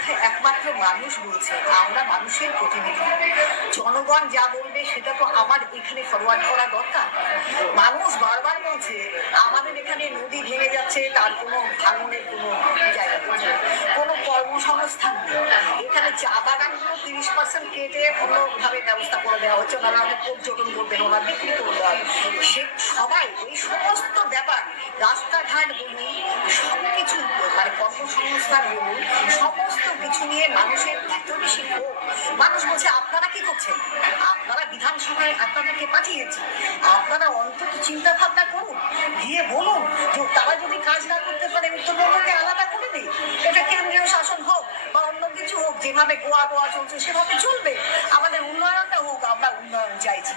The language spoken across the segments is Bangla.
কথা একমাত্র মানুষ বলছে, আমরা মানুষের প্রতিনিধি। জনগণ যা বলবে সেটা তো আমার এখানে ফরওয়ার্ড করা দরকার। মানুষ বারবার বলছে, আমাদের এখানে নদী ভেঙে যাচ্ছে, তার কোনো ভাঙনের কোনো জায়গা কোনো নেই। এখানে চা বাগানগুলো তিরিশ পার্সেন্ট কেটে অন্যভাবে ব্যবস্থা করে দেওয়া হচ্ছে। ওনারা পর্যটন করবেন, ওনারা বিক্রি করে দেওয়া হবে সে সবাই, এই সমস্ত ব্যাপার, রাস্তাঘাট বলুন সব কিছু মানে কর্মসংস্থান বলুন, সমস্ত কিছু নিয়ে মানুষের এত বেশি ক্ষোভ। মানুষ বলছে, আপনারা কি করছেন? আপনারা বিধানসভায় আপনাদেরকে পাঠিয়েছে। আপনারা অন্তত চিন্তা ভাবনা করুন, গিয়ে বলুন যে তারা যদি কাজ না করতে পারে, উত্তরবঙ্গকে আলাদা করে দিই এটা কেন্দ্রীয় শাসন হোক বা অন্য কিছু হোক যেভাবে গোয়া গোয়া চলছে, সেভাবে চলবে। আমাদের উন্নয়নটা হোক, আমরা উন্নয়ন চাইছি।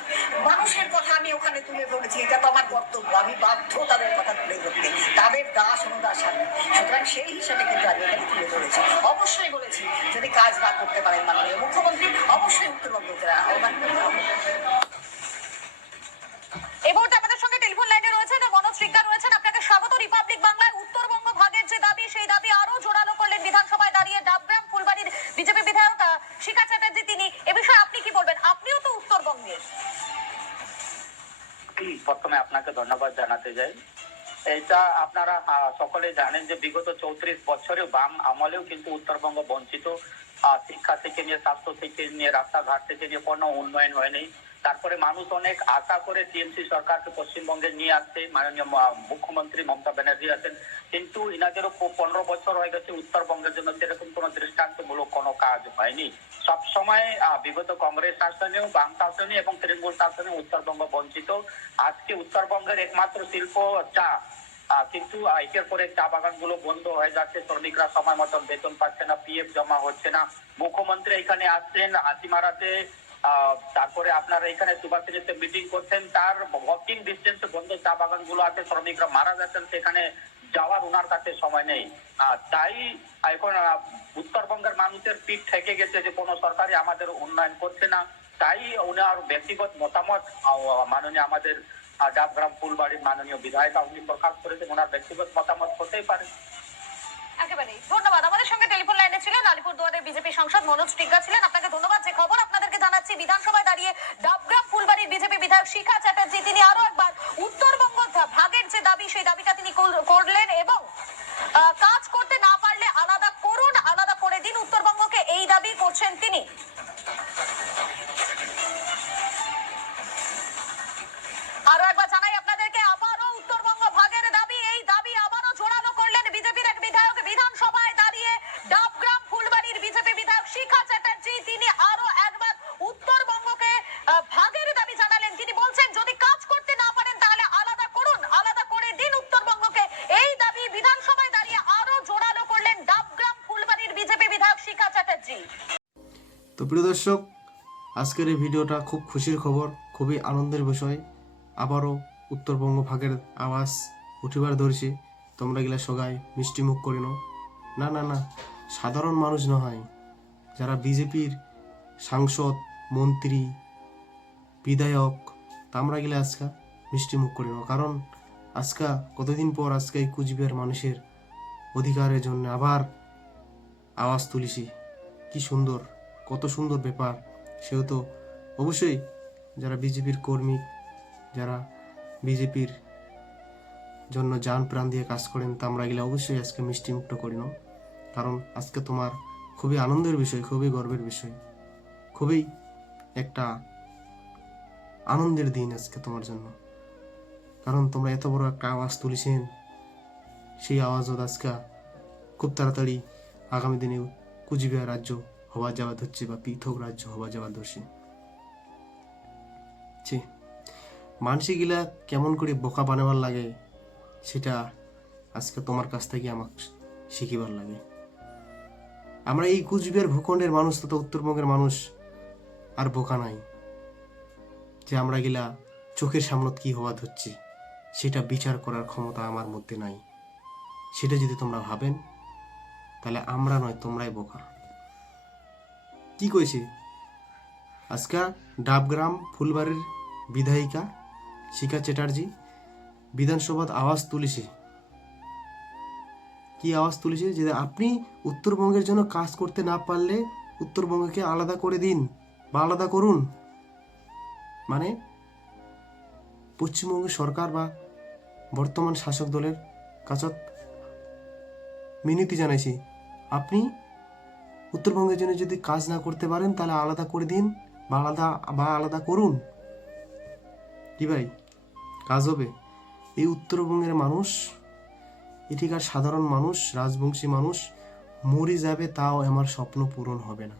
মানুষের কথা আমি ওখানে তুলে ধরেছি, এটা তো আমার কর্তব্য আমি বাধ্য তাদের কথা তুলে ধরতে। তাদের দাস অনুদাস আমি সুতরাং সেই হিসাবে কিন্তু আমি এখানে তুলে ধরেছি। অবশ্যই বলেছি, যদি কাজ না করতে পারেন মাননীয় মুখ্যমন্ত্রী প্রথমে আপনাকে ধন্যবাদ জানাতে চাই। এটা আপনারা সকলে জানেন যে বিগত চৌত্রিশ বছরে বাম আমলেও কিন্তু উত্তরবঙ্গ বঞ্চিত। শিক্ষা থেকে নিয়ে, স্বাস্থ্য থেকে নিয়ে, রাস্তাঘাট থেকে নিয়ে কোনো উন্নয়ন হয়নি। তারপরে মানুষ অনেক আশা করে টিএমসি সরকারকে পশ্চিমবঙ্গে নিয়ে আসছে। মাননীয় মুখ্যমন্ত্রী মমতা ব্যানার্জি আছেন। কিন্তু ইনাদেরও পনেরো বছর হয়ে গেছে উত্তরবঙ্গের জন্য সেরকম কোনো দৃষ্টান্তমূলক কোনো কাজ হয়নি। সবসময় বিগত কংগ্রেস শাসনেও, বাম শাসনে এবং তৃণমূল শাসনে উত্তরবঙ্গ বঞ্চিত। আজকে উত্তরবঙ্গের একমাত্র শিল্প চা। কিন্তু একের পরে চা বাগানগুলো বন্ধ হয়ে যাচ্ছে। শ্রমিকরা সময় মতন বেতন পাচ্ছে না, পিএফ জমা হচ্ছে না। মুখ্যমন্ত্রী এখানে আসছেন, হাতিমারাতে তারপরে আপনারা এখানে সুভাষিনীতে মিটিং করছেন। তার ওয়াকিং ডিস্টেন্সে বন্ধ চা বাগানগুলো আছে, শ্রমিকরা মারা যাচ্ছেন, সেখানে যাওয়ার ওনার কাছে সময় নেই। তাই এখন উত্তরবঙ্গের মানুষের পিঠ থেকে গেছে যে কোনো সরকারই আমাদের উন্নয়ন করছে না। তাই ওনার ব্যক্তিগত মতামত মাননীয় আমাদের ডাবগ্রাম ফুলবাড়ির মাননীয় বিধায়িকা উনি প্রকাশ করেছেন ওনার ব্যক্তিগত মতামত হতেই পারে। একেবারেই। ধন্যবাদ। আমাদের সঙ্গে টেলিফোন লাইনে ছিলেন আলিপুর দুয়ারের বিজেপি সাংসদ মনোজ টিগ্গা ছিলেন। আপনাকে ধন্যবাদ। যে খবর আপনাদেরকে জানাচ্ছি, বিধানসভায় দাঁড়িয়ে ডাবগ্রাম ফুলবাড়ির বিজেপি বিধায়ক শিখা চ্যাটার্জি, তিনি আরও একবার তো প্রিয় দর্শক, আজকের এই ভিডিওটা খুব খুশির খবর, খুবই আনন্দের বিষয়। আবারও উত্তরবঙ্গ ভাগের আওয়াজ উঠিবার ধরছি। তোমরা গেলে সগাই মিষ্টি মুখ করিনো না না না, সাধারণ মানুষ নয় যারা বিজেপির সাংসদ, মন্ত্রী, বিধায়ক, তামরা গেলে আজকা মিষ্টি মুখ করিনো কারণ আজকা কতদিন পর আজকে এই কুচবিহার মানুষের অধিকারের জন্য আবার আওয়াজ তুলিছি। কি সুন্দর। কত সুন্দর ব্যাপার। সেহেতু অবশ্যই যারা বিজেপির কর্মী, যারা বিজেপির জন্য যান প্রাণ দিয়ে কাজ করেন তা আমরা গেলে অবশ্যই আজকে মিষ্টি মুক্ত করি না কারণ আজকে তোমার খুবই আনন্দের বিষয়, খুবই গর্বের বিষয়। খুবই একটা আনন্দের দিন আজকে তোমার জন্য। কারণ তোমরা এত বড় একটা আওয়াজ তুলেছেন, সেই আওয়াজও আজকে খুব তাড়াতাড়ি আগামী দিনে কুচবিহার রাজ্য হওয়া যাওয়া ধরছে বা পৃথক রাজ্য হওয়া যাওয়া ধরছে। ছি মানসিকগুলা কেমন করে বোকা বানাবার লাগে, সেটা আজকে তোমার কাছ থেকে আমাকে শিখিবার লাগে। আমরা এই কুচবিহার ভূখণ্ডের মানুষ তথা উত্তরবঙ্গের মানুষ আর বোকা নাই, যে আমরা গিলা চোখের সামনত কি হওয়া ধরছি, সেটা বিচার করার ক্ষমতা আমার মধ্যে নাই। সেটা যদি তোমরা ভাবেন, তাহলে আমরা নয়, তোমরাই বোকা। কি কইছে? আজকা ডাবগ্রাম ফুলবাড়ির বিধায়িকা শিখা চ্যাটার্জি বিধানসভাত আওয়াজ তুলিছে। কি আওয়াজ তুলেছে? যে আপনি উত্তরবঙ্গের জন্য কাজ করতে না পারলে উত্তরবঙ্গকে আলাদা করে দিন বা আলাদা করুন। মানে পশ্চিমবঙ্গের সরকার বা বর্তমান শাসক দলের কাছত মিনতি জানাইছি। আপনি উত্তরবঙ্গের জন্য যদি কাজ না করতে পারেন, তাহলে আলাদা করে দিন। বা আলাদা বা আলাদা করুন। কি ভাই? কাজ হবে। এই উত্তরবঙ্গের মানুষ এটিকার সাধারণ মানুষ, রাজবংশী মানুষ, মরে যাবে তাও আমার স্বপ্ন পূরণ হবে না।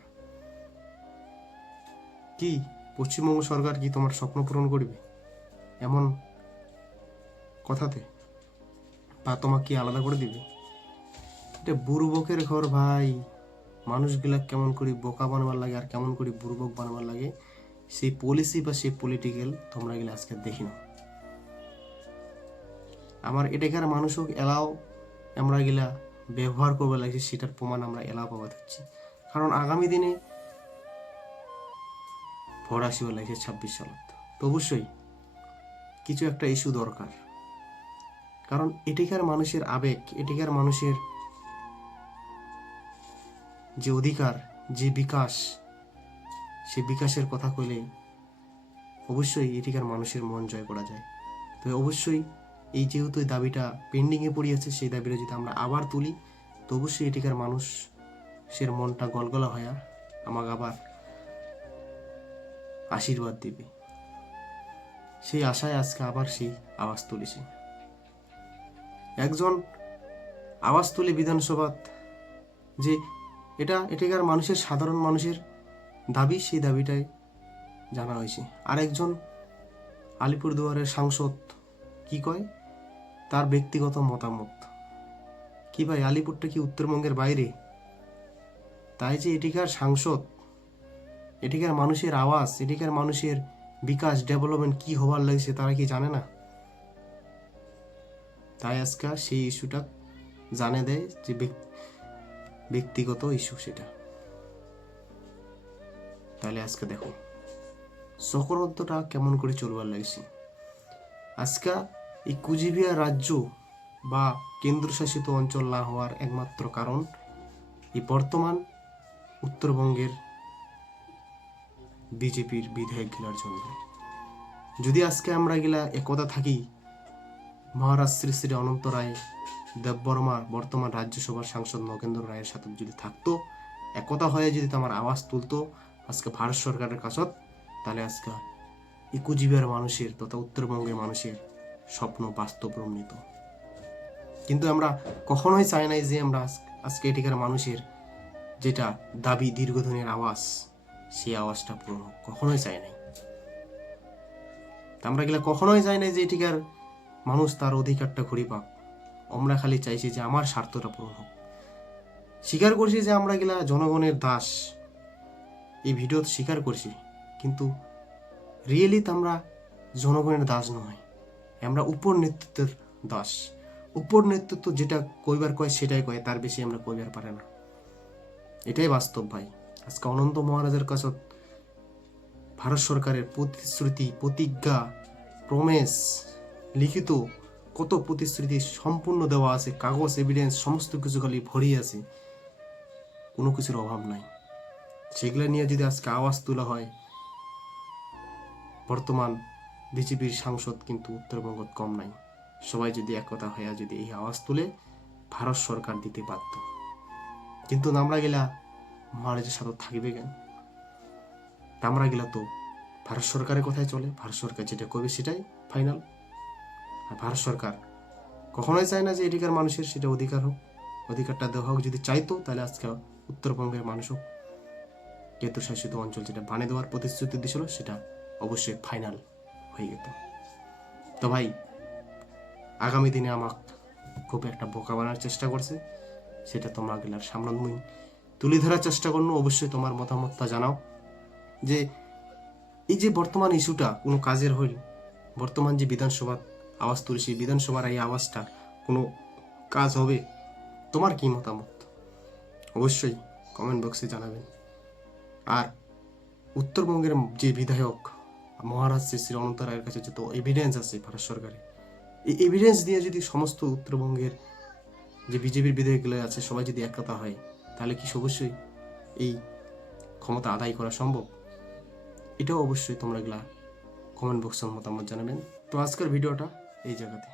কি? পশ্চিমবঙ্গ সরকার কি তোমার স্বপ্ন পূরণ করবে? এমন কথাতে? বা তোমাকে আলাদা করে দিবে? এটা বুড়বকের ঘর ভাই। মানুষগুলা কেমন করে বোকা বানাবার লাগে আর কেমন করে বুড়বক বানাবার লাগে, সেই পলিসি বা সেই পলিটিক্যাল তোমরা গেলে আজকে দেখি না আমার এটাকার মানুষও এলাও আমরা গেলা ব্যবহার করবে লাগছে, সেটার প্রমাণ আমরা এলাও পাওয়া দিচ্ছি কারণ আগামী দিনে ভোট আসিবে লাগছে ছাব্বিশ সালত তো অবশ্যই কিছু একটা ইস্যু দরকার। কারণ এটিকার মানুষের আবেগ, এটিকার মানুষের যে অধিকার, যে বিকাশ, সে বিকাশের কথা কইলে অবশ্যই এটিকার মানুষের মন জয় করা যায়। তবে অবশ্যই এই যেহেতু দাবিটা পেন্ডিংয়ে পড়িয়েছে সেই দাবিটা যদি আমরা আবার তুলি, তো অবশ্যই এটিকার মানুষ সের মনটা গলগলা হয়া আমাকে আবার আশীর্বাদ দিবে। সেই আশায় আজকে আবার সেই আওয়াজ তুলেছে। একজন আওয়াজ তুলে বিধানসভাত যে এটা এটাকার মানুষের, সাধারণ মানুষের দাবি, সেই দাবিটাই জানা হয়েছে। আরেকজন আলিপুরদুয়ারের সাংসদ কি কয়? তার ব্যক্তিগত মতামত। কি ভাই, আলিপুরটা কি উত্তরবঙ্গের বাইরে? তাই যে এটিকার সাংসদ, এটিকার মানুষের আওয়াজ, এটিকার মানুষের বিকাশ, ডেভেলপমেন্ট কি হবার লাগছে তারা কি জানে না? তাই আজকে সেই ইস্যুটা জানে দেয় যে ব্যক- ব্যক্তিগত ইস্যু সেটা। তাহলে আজকে দেখো সকরত্বটা কেমন করে চলবার লাগছে? আজকে এই কুচবিহার রাজ্য বা কেন্দ্রশাসিত অঞ্চল না হওয়ার একমাত্র কারণ এই বর্তমান উত্তরবঙ্গের বিজেপির বিধায়ক গিলার জন্য। যদি আজকে আমরা গিলা একতা থাকি মহারাজ শ্রী শ্রী অনন্ত রায় দেববর্মা বর্তমান রাজ্যসভার সাংসদ নগেন্দ্র রায়ের সাথে যদি থাকতো, একতা হয়ে যদি আমার আওয়াজ তুলতো, আজকে ভারত সরকারের কাছত, তাহলে আজকে এই কুচবিহার মানুষের তথা উত্তরবঙ্গের মানুষের স্বপ্ন বাস্তব রূপ নিত কিন্তু আমরা কখনোই চাই নাই যে আমরা আজকে এটিকার মানুষের যেটা দাবি দীর্ঘদিনের আওয়াজ, সেই আওয়াজটা পূরণ হোক। কখনোই চাই নাই। আমরা গেলে কখনোই চাই নাই যে এটিকার মানুষ তার অধিকারটা ঘুরে পাক আমরা খালি চাইছি যে আমার স্বার্থটা পূরণ হোক। স্বীকার করছি যে আমরা গেলা জনগণের দাস। এই ভিডিওতে স্বীকার করছি, কিন্তু রিয়েলি তো আমরা জনগণের দাস নয়। আমরা উপর নেতৃত্বের দাস। উপর নেতৃত্ব যেটা কইবার কয়, সেটাই কয়, তার বেশি আমরা কইবার পারে না। এটাই বাস্তব ভাই। আজকে অনন্ত মহারাজের কাছে ভারত সরকারের প্রতিশ্রুতি, প্রতিজ্ঞা, প্রমেস, লিখিত কত প্রতিশ্রুতি সম্পূর্ণ দেওয়া আছে, কাগজ এভিডেন্স সমস্ত কিছু খালি ভরিয়ে আছে, কোনো কিছুর অভাব নাই। সেগুলো নিয়ে যদি আজকে আওয়াজ তোলা হয়, বর্তমান বিজেপির সাংসদ কিন্তু উত্তরবঙ্গ কম নাই। সবাই যদি একতা হইয়া যদি এই আওয়াজ তুলে, ভারত সরকার দিতে বাধ্য। কিন্তু আমরা গেলা মহারাজের সাথে থাকবে কেন? আমরা গেলা তো ভারত সরকারের কথাই চলে, ভারত সরকার যেটা করবে সেটাই ফাইনাল আর ভারত সরকার কখনোই চায় না যে এদিকার মানুষের সেটা অধিকার হোক, অধিকারটা দেওয়া হোক। যদি চাইতো, তাহলে আজকে উত্তরবঙ্গের মানুষও কেন্দ্রশাসিত অঞ্চল যেটা বানিয়ে দেওয়ার প্রতিশ্রুতি দিয়েছিল, সেটা অবশ্যই ফাইনাল হয়ে যেত তো ভাই, আগামী দিনে আমাক খুব একটা বোকা বানার চেষ্টা করছে, সেটা তোমরা গেলার সামনে তুলে ধরার চেষ্টা করল অবশ্যই তোমার মতামতটা জানাও। যে এই যে বর্তমান ইস্যুটা কোনো কাজের হইল, বর্তমান যে বিধানসভা আওয়াজ তুলছি বিধানসভার এই আওয়াজটা কোনো কাজ হবে? তোমার কি মতামত? অবশ্যই কমেন্ট বক্সে জানাবেন। আর উত্তরবঙ্গের যে বিধায়ক মহারাজ শ্রী অনন্ত রায়ের কাছে যত এভিডেন্স আছে ভারত সরকারের, এই এভিডেন্স দিয়ে যদি সমস্ত উত্তরবঙ্গের যে বিজেপির বিধায়কগুলো আছে সবাই যদি এক কথা হয়, তাহলে কি অবশ্যই এই ক্ষমতা আদায় করা সম্ভব? এটাও অবশ্যই তোমরা এগুলা কমেন্ট বক্সের মতামত জানাবেন। তো আজকের ভিডিওটা এই জায়গাতে